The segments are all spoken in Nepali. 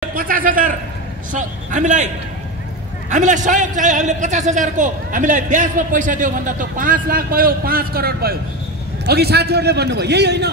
50,000 हामीलाई सहयोग चाहियो, हामीले 50,000 को हामीलाई ब्याजमा पैसा दियो भन्दा त 5 लाख भयो, 5 करोड भयो। अघि साथीहरूले भन्नुभयो यही होइन,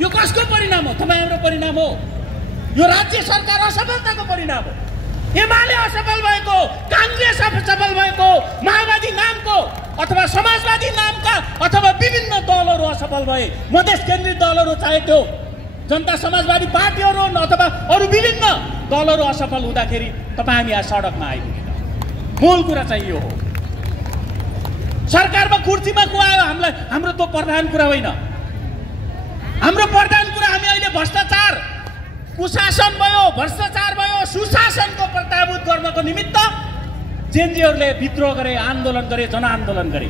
यो कसको परिणाम हो? तपाईँ हाम्रो परिणाम हो। यो राज्य सरकार असफलताको परिणाम हो। एमाले असफल भएको, कांग्रेस असफल भएको, माओवादी नामको अथवा समाजवादी नामका अथवा विभिन्न दलहरू असफल भए, मधेस केन्द्रित दलहरू चाहे त्यो जनता समाजवादी पार्टीहरू अथवा अरू विभिन्न दलहरू असफल हुँदाखेरि तपाईँ हामी यहाँ सडकमा आइपुगेका। मूल कुरा चाहिँ यो हो। सरकारमा कुर्सीमा को आयो हामीलाई, हाम्रो त्यो प्रधान कुरा होइन। हाम्रो प्रधान कुरा हामी अहिले भ्रष्टाचार, कुशासन भयो, भ्रष्टाचार भयो, सुशासनको प्रत्याभूत गर्नको निमित्त जेनजीहरूले विद्रोह गरे, आन्दोलन गरे, जनआन्दोलन गरे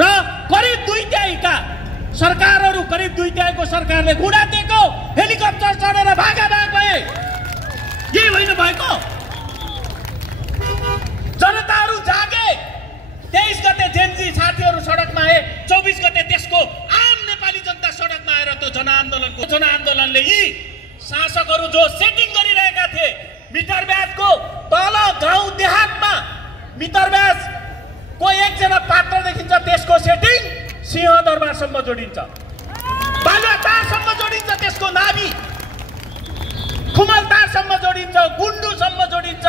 र करिब 2/3 सरकारहरू, करिब 2/3 सरकारले घुँडा टेको, हेलिकप्टर चढेर भागाभाग भए। यही होइन भएको? जनताहरू जागे। 23 गते जेनजी साथीहरू सडकमा आए, 24 गते त्यसको आम नेपाली जनता सडकमा आएर त्यो जनआन्दोलनले यी शासकहरू जो सेटिङ गरिरहेका थिए, मिटर ब्याजको तल गाउँ देहातमा मिटर ब्याजको एकजना पात्र देखिन्छ, त्यसको सेटिङ सिंहदरबारसम्म जोडिन्छ, बालुवाटारसम्म जोडिन्छ, त्यसको नाभि खुमलटारसम्म जोडिन्छ, गुन्डुसम्म जोडिन्छ,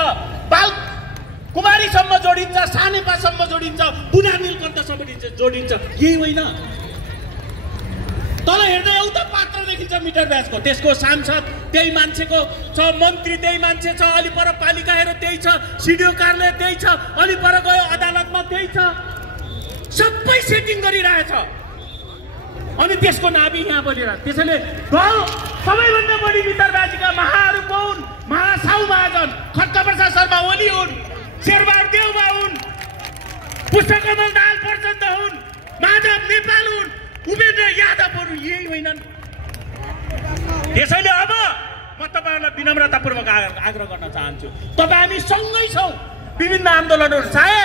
कुमारीसम्म जोडिन्छ, सानेपासम्म जोडिन्छ, बुढा नीलकण्ठसम्म जोडिन्छ। यही होइन? तल हेर्दा एउटा पात्र देखिन्छ मिटर ब्याजको, त्यसको सांसद त्यही मान्छेको छ, मन्त्री त्यही मान्छे छ, अलि पर पालिकाहरू त्यही छ, सिडिओ कार्यालय त्यही छ, अलि पर गयो अदालतमा त्यही छ, सबै सेटिङ गरिरहेछ। अनि त्यसको नाभि यहाँ बोलिरहेछ। त्यसैले सबैभन्दा बढी मिटर ब्याजीका महाहरू हुन्, महासाउ महाजन खड्गप्रसाद शर्मा ओली हुन्, शेरबहादुर देउवा हुन्, पुष्पकमल दाहाल प्रचण्ड हुन्, माधव नेपाल हुन्, उपेन्द्र यादवहरू यही होइनन्? त्यसैले अब म तपाईँहरूलाई विनम्रतापूर्वक आग्रह गर्न चाहन्छु, तपाईँ हामी सँगै छौँ। विभिन्न आन्दोलनहरू, चाहे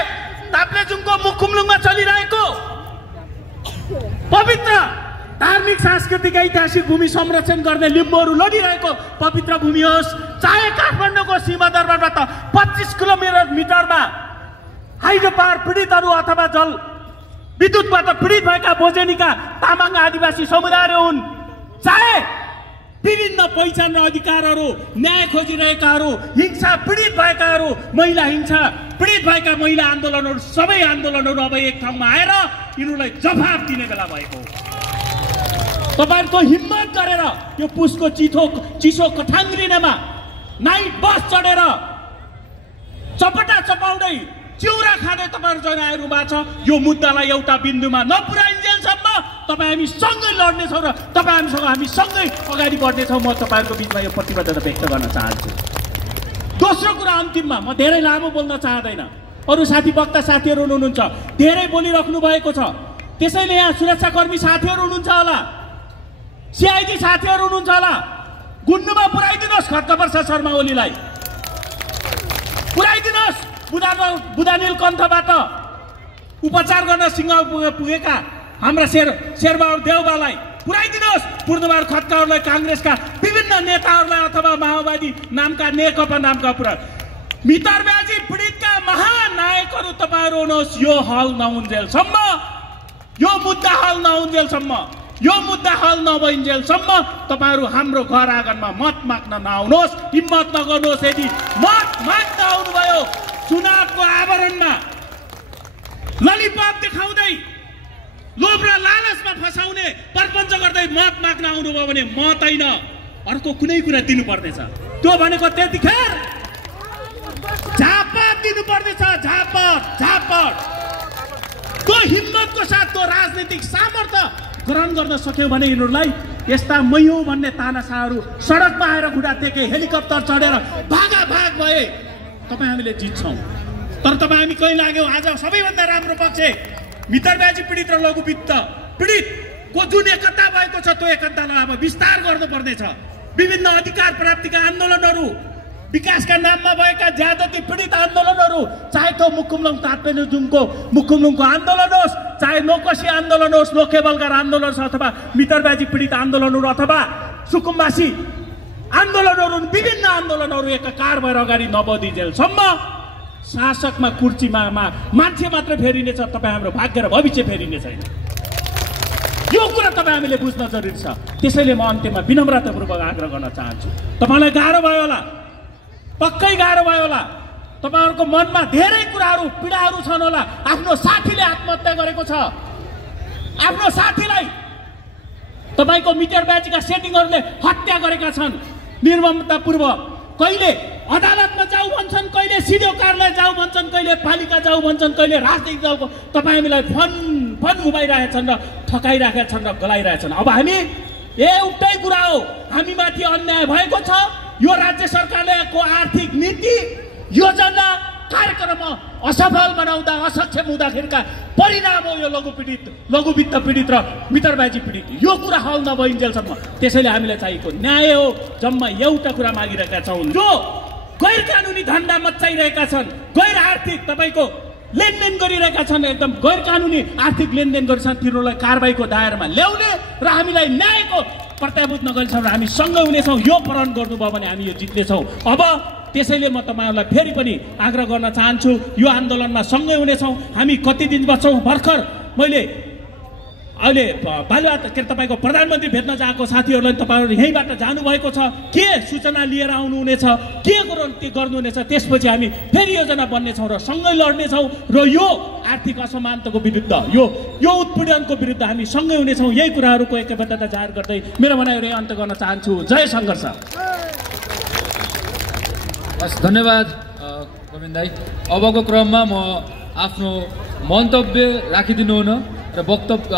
ताप्लेजुङको मुखुम्लुङमा चलिरहेको पवित्र धार्मिक सांस्कृतिक ऐतिहासिक भूमि संरक्षण गर्ने लिम्बूहरू लडिरहेको पवित्र भूमि होस्, चाहे काठमाडौँको सिंहदरबारबाट 25 किलोमिटरमा हाइड्रो पावर पीडितहरू अथवा जल विद्युतबाट पीडित भएका बोजेनीका तामाङ आदिवासी समुदायहरू हुन्, चाहे विभिन्न पहिचान र अधिकारहरू न्याय खोजिरहेकाहरू, हिंसा पीडित भएकाहरू, महिला हिंसा पीडित भएका महिला आन्दोलनहरू, सबै आन्दोलनहरू अब एक ठाउँमा आएर यिनीहरूलाई जवाफ दिने बेला भएको। तपाईँहरूको हिम्मत गरेर यो पुसको चिसो कठाङ्ग्रिनेमा नाइट बस चढेर चपटा चपाउँदै चिउरा खाँदै तपाईँहरू जन आइरहनु भएको छ। यो मुद्दालाई एउटा बिन्दुमा नपुर्याइन्जेलसम्म तपाईँ हामी सँगै लड्नेछौँ र तपाईँ हामीसँग हामी सँगै अगाडि बढ्नेछौँ। म तपाईँहरूको बिचमा यो प्रतिबद्धता व्यक्त गर्न चाहन्छु। दोस्रो कुरा, अन्तिममा म धेरै लामो बोल्न चाहदैन, अरू वक्ता साथीहरू हुनुहुन्छ, धेरै बोलिराख्नु भएको छ। त्यसैले यहाँ सुरक्षाकर्मी साथीहरू हुनुहुन्छ होला, सिआइडी साथीहरू हुनुहुन्छ होला, गुन्डुमा पुर्याइदिनुहोस् खड्गप्रसाद शर्मा ओलीलाई, पुर्याइदिनुहोस्। बुधा नीलकण्ठबाट उपचार गर्न सिङ्गापुर पुगेका हाम्रा शेरबहादुर देउवालाई पुर्याइदिनुहोस्। पूर्णबहादुर खड्काहरूलाई, काङ्ग्रेसका विभिन्न नेताहरूलाई अथवा माओवादी नामका, नेकपा नामका पुरा मिटर ब्याजी पीडितका महानायकहरू तपाईँहरू हुनुहोस्। यो हल नहुन्जेलसम्म, यो मुद्दा हल नहुन्जेलसम्म, यो मुद्दा हल नभइन्जेलसम्म तपाईँहरू हाम्रो घर आँगनमा मत माग्न नआउनुहोस्, हिम्मत नगर्नुहोस्। यदि मत माग्न आउनुभयो, चुनावको आवरणमा ललिपप देखाउँदै, लोभ र लालचमा फसाउने प्रपञ्च गर्दै मत माग्न आउनुभयो भने मत होइन, अर्को कुनै कुरा दिनुपर्नेछ। त्यो भनेको त्यतिखेर झापट दिनुपर्नेछ, झापट। त्यो हिम्मतको साथ त्यो राजनीतिक सामर्थ्य ग्रहण गर्न सक्यौँ भने यिनीहरूलाई यस्ता मैयौँ भन्ने तानासाहरू सडकमा आएर घुँडा टेके, हेलिकप्टर चढेर भागाभाग भए, तपाईँ हामीले जित्छौँ। तर तपाईँ हामी कहीँ लाग्यौँ। आज सबैभन्दा राम्रो पक्ष मिटर ब्याजी पीडित र लघु वित्त पीडितको जुन एकता भएको छ, त्यो एकतालाई अब विस्तार गर्नुपर्नेछ। विभिन्न अधिकार प्राप्तिका आन्दोलनहरू, विकासका नाममा भएका ज्यादती पीडित आन्दोलनहरू, चाहे त्यो मुखुम्लुङ ताप्लेजुङको मुखुम्लुङको आन्दोलन होस्, चाहे नोकसी आन्दोलन होस्, लोककेबलकार आन्दोलन होस्, अथवा मिटर ब्याजी पीडित आन्दोलनहरू, अथवा सुकुम्बासी आन्दोलनहरू विभिन्न आन्दोलनहरू एकाकार भएर अगाडि नबढिन्जेलसम्म शासकमा कुर्सीमा मान्छे मात्र फेरिनेछ, तपाईँ हाम्रो भाग्य र भविष्य फेरिने छैन। यो कुरा तपाईँ हामीले बुझ्न जरुरी छ। त्यसैले म अन्त्यमा विनम्रतापूर्वक आग्रह गर्न चाहन्छु, तपाईँलाई गाह्रो भयो होला, पक्कै गाह्रो भयो होला, तपाईँहरूको मनमा धेरै कुराहरू पीडाहरू छन् होला। आफ्नो साथीले आत्महत्या गरेको छ, आफ्नो साथीलाई तपाईँको मिटर ब्याजीका सेटिङहरूले हत्या गरेका छन् निर्ममतापूर्वक। कहिले अदालतमा जाऊ भन्छन्, कहिले सिडिओ कार्यालय जाऊ भन्छन्, कहिले पालिका जाऊ भन्छन्, कहिले राजनीतिक दलको तपाईँ हामीलाई फन घुमाइरहेछन् र ठकाइरहेका छन् र गलाइरहेछन्। अब हामी एउटै कुरा हो, हामीमाथि अन्याय भएको छ। यो राज्य सरकारले आर्थिक नीति योजना कार्यक्रम असफल बनाउँदा असक्षम हुँदाखेरिका परिणाम हो यो लघुवित्त पीडित र मितरबाजी पीडित। यो कुरा हल नभइन्जेलसम्म त्यसैले हामीलाई चाहिएको न्याय हो। जम्मा एउटा कुरा मागिरहेका छौँ, जो गैर कानुनी धन्दा मचाइरहेका छन्, गैर आर्थिक तपाईँको लेनदेन गरिरहेका छन्, एकदम गैर कानुनी आर्थिक लेनदेन गरिरहेछन्, तिनीहरूलाई कारबाहीको दायरामा ल्याउने र हामीलाई न्यायको प्रत्याभूत नगर्छौँ र हामी सँगै हुनेछौँ। यो प्रण गर्नुभयो भने हामी यो जित्नेछौँ। अब त्यसैले म तपाईँहरूलाई फेरि पनि आग्रह गर्न चाहन्छु, यो आन्दोलनमा सँगै हुनेछौँ। हामी कति दिन बच्छौँ। भर्खर मैले अहिले बालुवा के तपाईँको प्रधानमन्त्री भेट्न जाएको साथीहरूलाई तपाईँहरू यहीँबाट जानुभएको छ, के सूचना लिएर आउनुहुनेछ, के गर्नुहुनेछ, त्यसपछि हामी फेरि योजना बन्नेछौँ र सँगै लड्नेछौँ र यो आर्थिक असमानताको विरुद्ध, यो उत्पीडनको विरुद्ध हामी सँगै हुनेछौँ। यही कुराहरूको एकबद्धता जाहेर गर्दै मेरो भनाइहरू अन्त्य गर्न चाहन्छु। जय सङ्घर्ष। हस्, धन्यवाद गोविन्द दाई। अबको क्रममा म आफ्नो मन्तव्य राखिदिनु हुन र वक्तव्य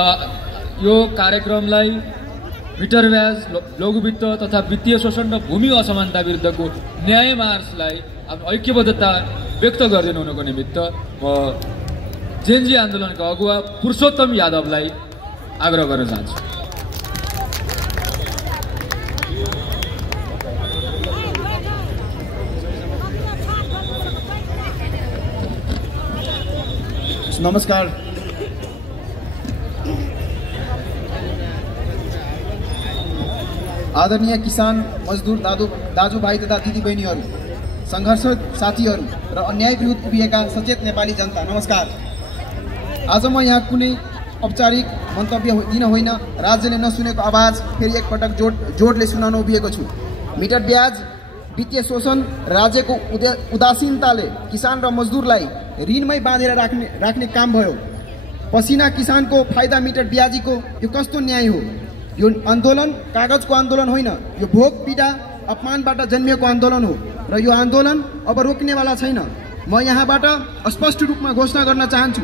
यो कार्यक्रमलाई मिटर ब्याज, लघुवित्त तथा वित्तीय शोषण र भूमि असमानता विरुद्धको न्याय मार्चलाई आफ्नो ऐक्यबद्धता व्यक्त गरिदिनु हुनको निमित्त म जेनजी आन्दोलनका अगुवा पुरुषोत्तम यादवलाई आग्रह गर्न चाहन्छु। नमस्कार। आदरणीय किसान मजदुर दाजुभाइ तथा दिदीबहिनीहरू, सङ्घर्ष साथीहरू र अन्याय विरुद्ध उभिएका सचेत नेपाली जनता, नमस्कार। आज म यहाँ कुनै औपचारिक मन्तव्य दिन होइन, राज्यले नसुनेको आवाज फेरि एकपटक जोडले सुनाउन उभिएको छु। मिटर ब्याज, वित्तीय शोषण, राज्यको उदासीनताले किसान र मजदुरलाई ऋणमै बाँधेर राख्ने काम भयो। पसिना किसानको फाइदा मिटर ब्याजीको यो कस्तो न्याय हो? यो आन्दोलन कागजको आन्दोलन होइन, यो भोग पीडा अपमानबाट जन्मिएको आन्दोलन हो र यो आन्दोलन अब रोक्नेवाला छैन। म यहाँबाट स्पष्ट रूपमा घोषणा गर्न चाहन्छु,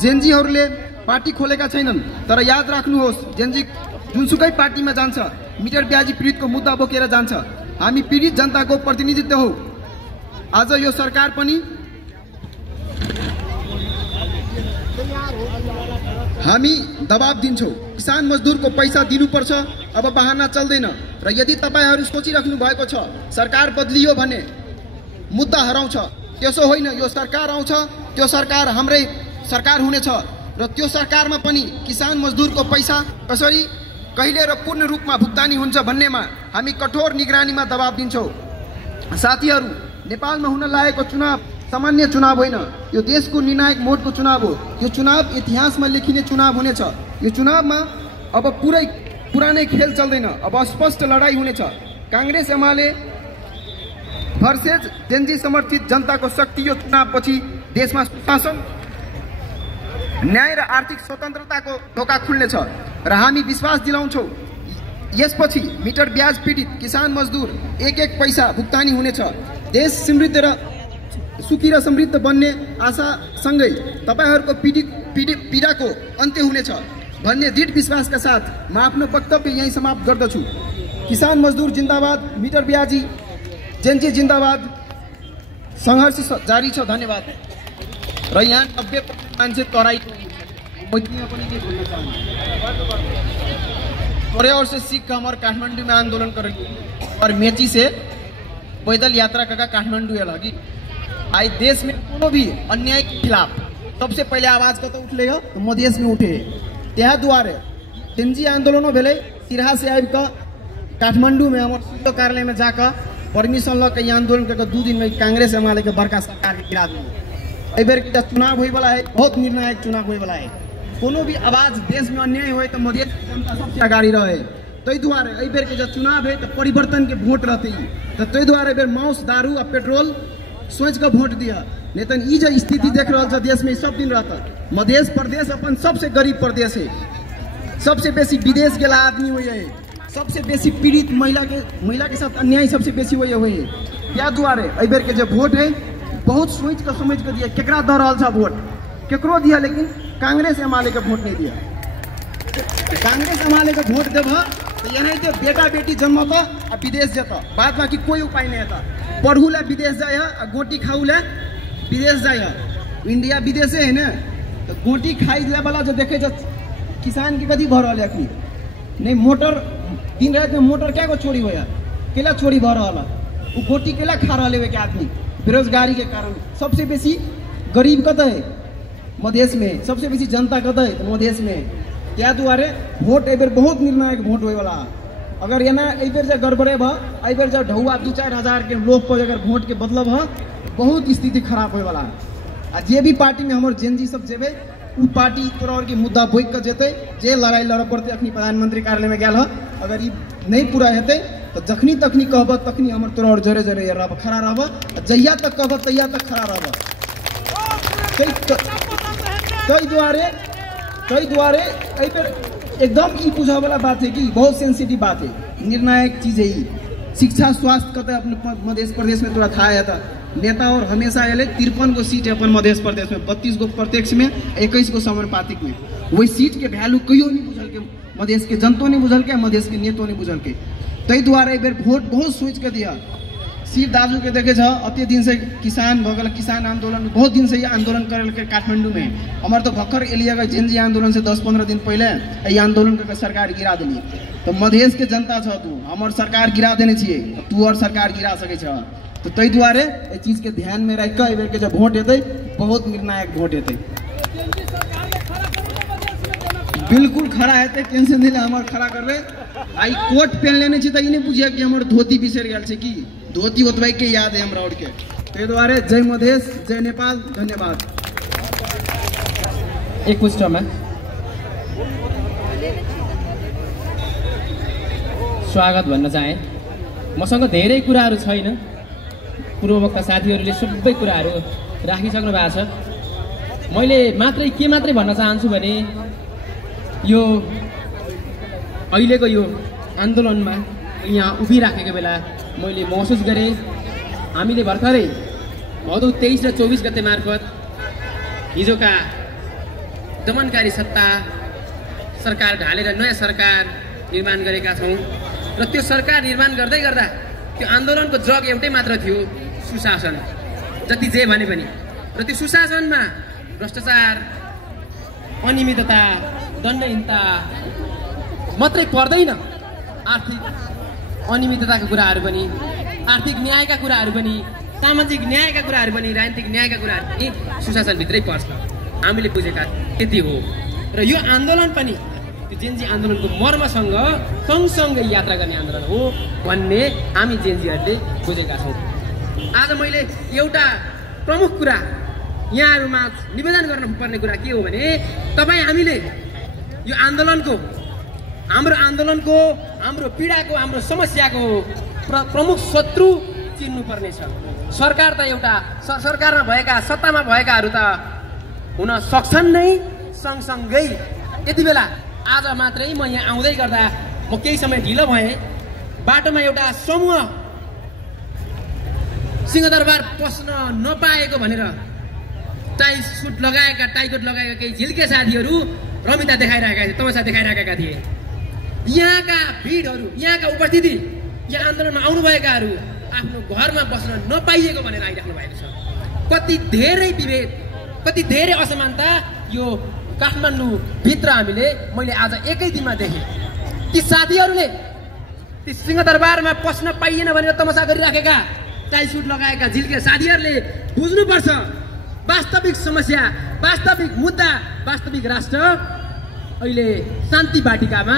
जेनजीहरूले पार्टी खोलेका छैनन्, तर याद राख्नुहोस्, जेनजी जुनसुकै पार्टीमा जान्छ मिटर ब्याजी पीडितको मुद्दा बोकेर जान्छ। हामी पीडित जनताको प्रतिनिधित्व हो। आज यो सरकार पनि हामी दबाब दिन्छौँ, किसान मजदुरको पैसा दिनुपर्छ, अब बहाना चल्दैन। र यदि तपाईँहरू सोचिराख्नु भएको छ सरकार बदलियो भने मुद्दा हराउँछ, त्यसो होइन। यो सरकार आउँछ, त्यो सरकार हाम्रै सरकार हुनेछ र त्यो सरकारमा पनि किसान मजदुरको पैसा कसरी, कहिले र पूर्ण रूपमा भुक्तानी हुन्छ भन्नेमा हामी कठोर निगरानीमा दबाब दिन्छौँ। साथीहरू, नेपालमा हुन लागेको चुनाव सामान्य चुनाव होइन, यो देशको निर्णायक मोडको चुनाव हो। यो चुनाव इतिहासमा लेखिने चुनाव हुनेछ। यो चुनावमा अब पुरानै खेल चल्दैन, अब स्पष्ट लडाई हुनेछ। काङ्ग्रेस एमाले भर्सेस जेनजी समर्थित जनताको शक्ति। यो चुनावपछि देशमा शासन, न्याय र आर्थिक स्वतन्त्रताको ढोका खुल्नेछ र हामी विश्वास दिलाउँछौँ यसपछि मिटर ब्याज पीडित किसान मजदुर एक पैसा भुक्तानी हुनेछ। देश समृद्ध र सुखी र समृद्ध बन्ने आशासँगै तपाईँहरूको पीडाको अन्त्य हुनेछ भन्ने दृढ विश्वासका साथ म आफ्नो वक्तव्य यहीँ समाप्त गर्दछु। किसान मजदुर जिन्दाबाद, मिटर ब्याजी जेनजी जिन्दाबाद, सङ्घर्ष जारी छ। धन्यवाद। र यहाँ 90 मान्छे तराई थोड़े और से सीख हमारे काठमांडू में आंदोलन कर रही और मेची से पैदल यात्रा करके काठमांडू लगी। आज देश में कोनो भी अन्याय के खिलाफ सबसे पहले आवाज कत उठले हो तो मधेश में उठे। त्यहाँ द्वारे जेनजी आंदोलनों भेले सिरहा से आबि क काठमांडू में हमारे सीओ कार्यालय में जाकर परमिशन लग के आंदोलन करके 2 दिन में कांग्रेस एमएलए के बड़का सरकार के गिरा दिए। बेर के चुनाव होए वाला है, बहुत निर्णायक चुनाव होए वाला है। कोनो भी आवाज देश में अन्याय होए तो मधेश जनता सबसे आगाड़ी रहे। तै दुआरे बेर के चुनाव है तो परिवर्तन के वोट रहते ही, तो तै दुआरे बेर मांस दारू और पेट्रोल सोच के वोट दिया। नहीं तो ई जो स्थिति देख रहा देश में सब दिन रहता। मध्य प्रदेश अपन सबसे गरीब प्रदेश है, सबसे बेसी विदेश गेला आदमी हुए है, सबसे बेसी पीड़ित महिला के साथ अन्याय सबसे बेसी हुए है। या दुआरे बेर के जो वोट है बहुत सोच कर समझ कर दिया। केकरा दे रहा था वोट, केकरो दिया, लेकिन कांग्रेस एमएलए के वोट नहीं दिया। कांग्रेस एमएलए के वोट देव तो यहाँ तो बेटा बेटी जन्मता और विदेश जाता, बाद बाकी कोई उपाय नहीं आता। पढ़ू ला विदेश जाए और गोटी खाऊ ला विदेश जाए। इंडिया विदेशे है ना, तो गोटी खाई वाला जो देखे जो किसान की कथी भर रहा है अखनी नहीं। मोटर दिन रात में मोटर क्या को चोरी होया, केला चोरी भर रहा, वो गोटी केला खा रहा है के आदमी बेरोजगारी के कारण। सबसे बेसी गरीब कत है मधेश में, सबसे बेसी जनता कत है तो मधेश में। क्या दुआरे वोट एबर बहुत निर्णायक वोट होए वाला। अगर यहाँ एबर जो गड़बड़े भर जो ढौआ 2-4 हजार के लोग पर अगर वोट के बदलब बहुत स्थिति खराब होए वाला। आ जे भी पार्टी में हमारे जेनजी सब जेबे उ पार्टी तोरा और के मुद्दा बोक कर जेते, जे लड़ाई लड़ पड़ते अखनी प्रधानमंत्री कार्यालय में गया। अगर ये नहीं पूरा हेते तो जखनी तखनी कहब तखनी हमर तोरा और जरे जरे रह खड़ा रहब, जहिया तक कहब तहिया तक खड़ा रहब। कई द्वारे एकदम ई पूछा वाला बात है कि बहुत सेंसिटिव बात है, निर्णायक चीज है। शिक्षा स्वास्थ्य कहते अपने मध्य प्रदेश में थोड़ा था था नेता और हमेशा एले 53 गो सीट है अपन मध्य प्रदेश में, 32 गो प्रत्यक्ष में, 21 गो समानुपातिक में। वही सीट के वैल्यू कहियो नहीं बुझल के, मधेश के जनतो नहीं बुझल के, मधेश के नेतो नहीं बुझल के। तई द्वारा बेर वोट बहुत सोच के दिया। शिव दाजू के देखे अति दिन से किसान भगल, किसान आंदोलन बहुत दिन से ये आंदोलन कर काठमांडू में। हमारे तो भक्कर एलिया जेनजी आंदोलन से 10-15 दिन पहले ये आंदोलन करके सरकार गिरा दिली। तो मधेश के जनता छ तू हमार सरकार गिरा देने चाहिए, तू और सरकार गिरा सके छ। तो तई द्वारे ये चीज के ध्यान में रख के जब वोट हेते बहुत निर्णायक वोट हेते, बिल्कुल खड़ा हेते। टेंशन दिले हमार खड़ा कर रहे आई कोट पहन लेने चाहिए। तो नहीं बुझिया कि हमारे धोती बिसर गया कि धोती ओतवाई के याद है हमरा और के। तो द्वारे जय मधेश, जय नेपाल, धन्यवाद। एक पुष्टमा स्वागत भन्न चाहे। मसँग धेरै कुराहरू छैन, पूर्ववक्ता साथीहरूले सबै कुराहरू राखिसक्नु भएको छ। मैले मात्रै भन्न चाहन्छु भने यो अहिलेको यो आन्दोलनमा यहाँ उभिराखेको बेला मैले महसुस गरेँ हामीले भर्खरै भदौ 23 र 24 गते मार्फत हिजोका दमनकारी सत्ता सरकार ढालेर नयाँ सरकार निर्माण गरेका छौँ। र त्यो सरकार निर्माण गर्दै गर्दा त्यो आन्दोलनको जग एउटै मात्र थियो, सुशासन। जति जे भने पनि र त्यो सुशासनमा भ्रष्टाचार, अनियमितता, दण्डहीनता मात्रै पर्दैन, आर्थिक अनियमितताका कुराहरू पनि, आर्थिक न्यायका कुराहरू पनि, सामाजिक न्यायका कुराहरू पनि, राजनीतिक न्यायका कुराहरू पनि सुशासनभित्रै पर्छ। हामीले बुझेका त्यति हो। र यो आन्दोलन पनि त्यो जेनजी आन्दोलनको मर्मसँग सँगसँगै यात्रा गर्ने आन्दोलन हो भन्ने हामी जेनजीहरूले बुझेका छौँ। आज मैले एउटा प्रमुख कुरा यहाँहरूमा निवेदन गर्नुपर्ने कुरा के हो भने तपाईँ हामीले यो आन्दोलनको, हाम्रो पीडाको, हाम्रो समस्याको प्रमुख शत्रु चिन्नुपर्नेछ। सरकार त एउटा सरकारमा भएका, सत्तामा भएकाहरू त हुन सक्छन् नै, सँगसँगै यति बेला आज मात्रै म यहाँ आउँदै गर्दा म केही समय ढिलो भएँ। बाटोमा एउटा समूह सिंहदरबार पस्न नपाएको भनेर टाइकोट लगाएका केही झिल्के साथीहरू रमिता देखाइरहेका थिए, तमासा देखाइरहेका थिए। यहाँका भिडहरू, यहाँका उपस्थिति, यहाँ आन्दोलनमा आउनुभएकाहरू आफ्नो घरमा बस्न नपाइएको भनेर आइराख्नु भएको छ। कति धेरै विभेद, कति धेरै असमानता यो काठमाडौँ भित्र मैले आज एकै दिनमा देखेँ। ती साथीहरूले ती सिंहदरबारमा पस्न पाइएन भनेर तमासा गरिराखेका टाइसुट लगाएका झिल्के साथीहरूले बुझ्नुपर्छ वास्तविक समस्या, वास्तविक मुद्दा, वास्तविक राष्ट्र अहिले शान्ति बाटिकामा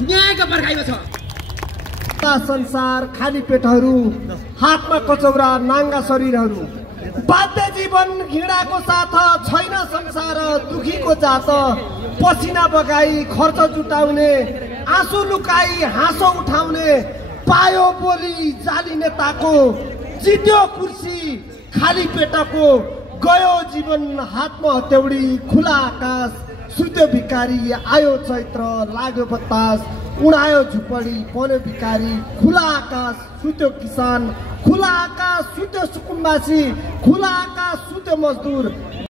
न्यायको पर्खाइमा छ। संसार खाली पेटहरू, हातमा कचौरा नाङ्गा शरीरहरू, बाध्य जीवन घृणाको साथ, छैन संसार दुखीको जात, पसिना बगाई खर्च जुटाउने, आँसु लुकाई हाँसो उठाउने, पायो बोली जाली नेताको, जित्यो कुर्सी खाली पेटको, गयो जीवन हातमा हत्यौडी, खुला आकाश सुत्यो भिकारी, आयो चैत्र लाग्यो बतास, उडायो झुपडी पन्यो भिकारी, खुला आकाश सुत्यो किसान, खुला आकाश सुत्यो सुकुम्बासी, खुला आकाश सुत्यो मजदुर।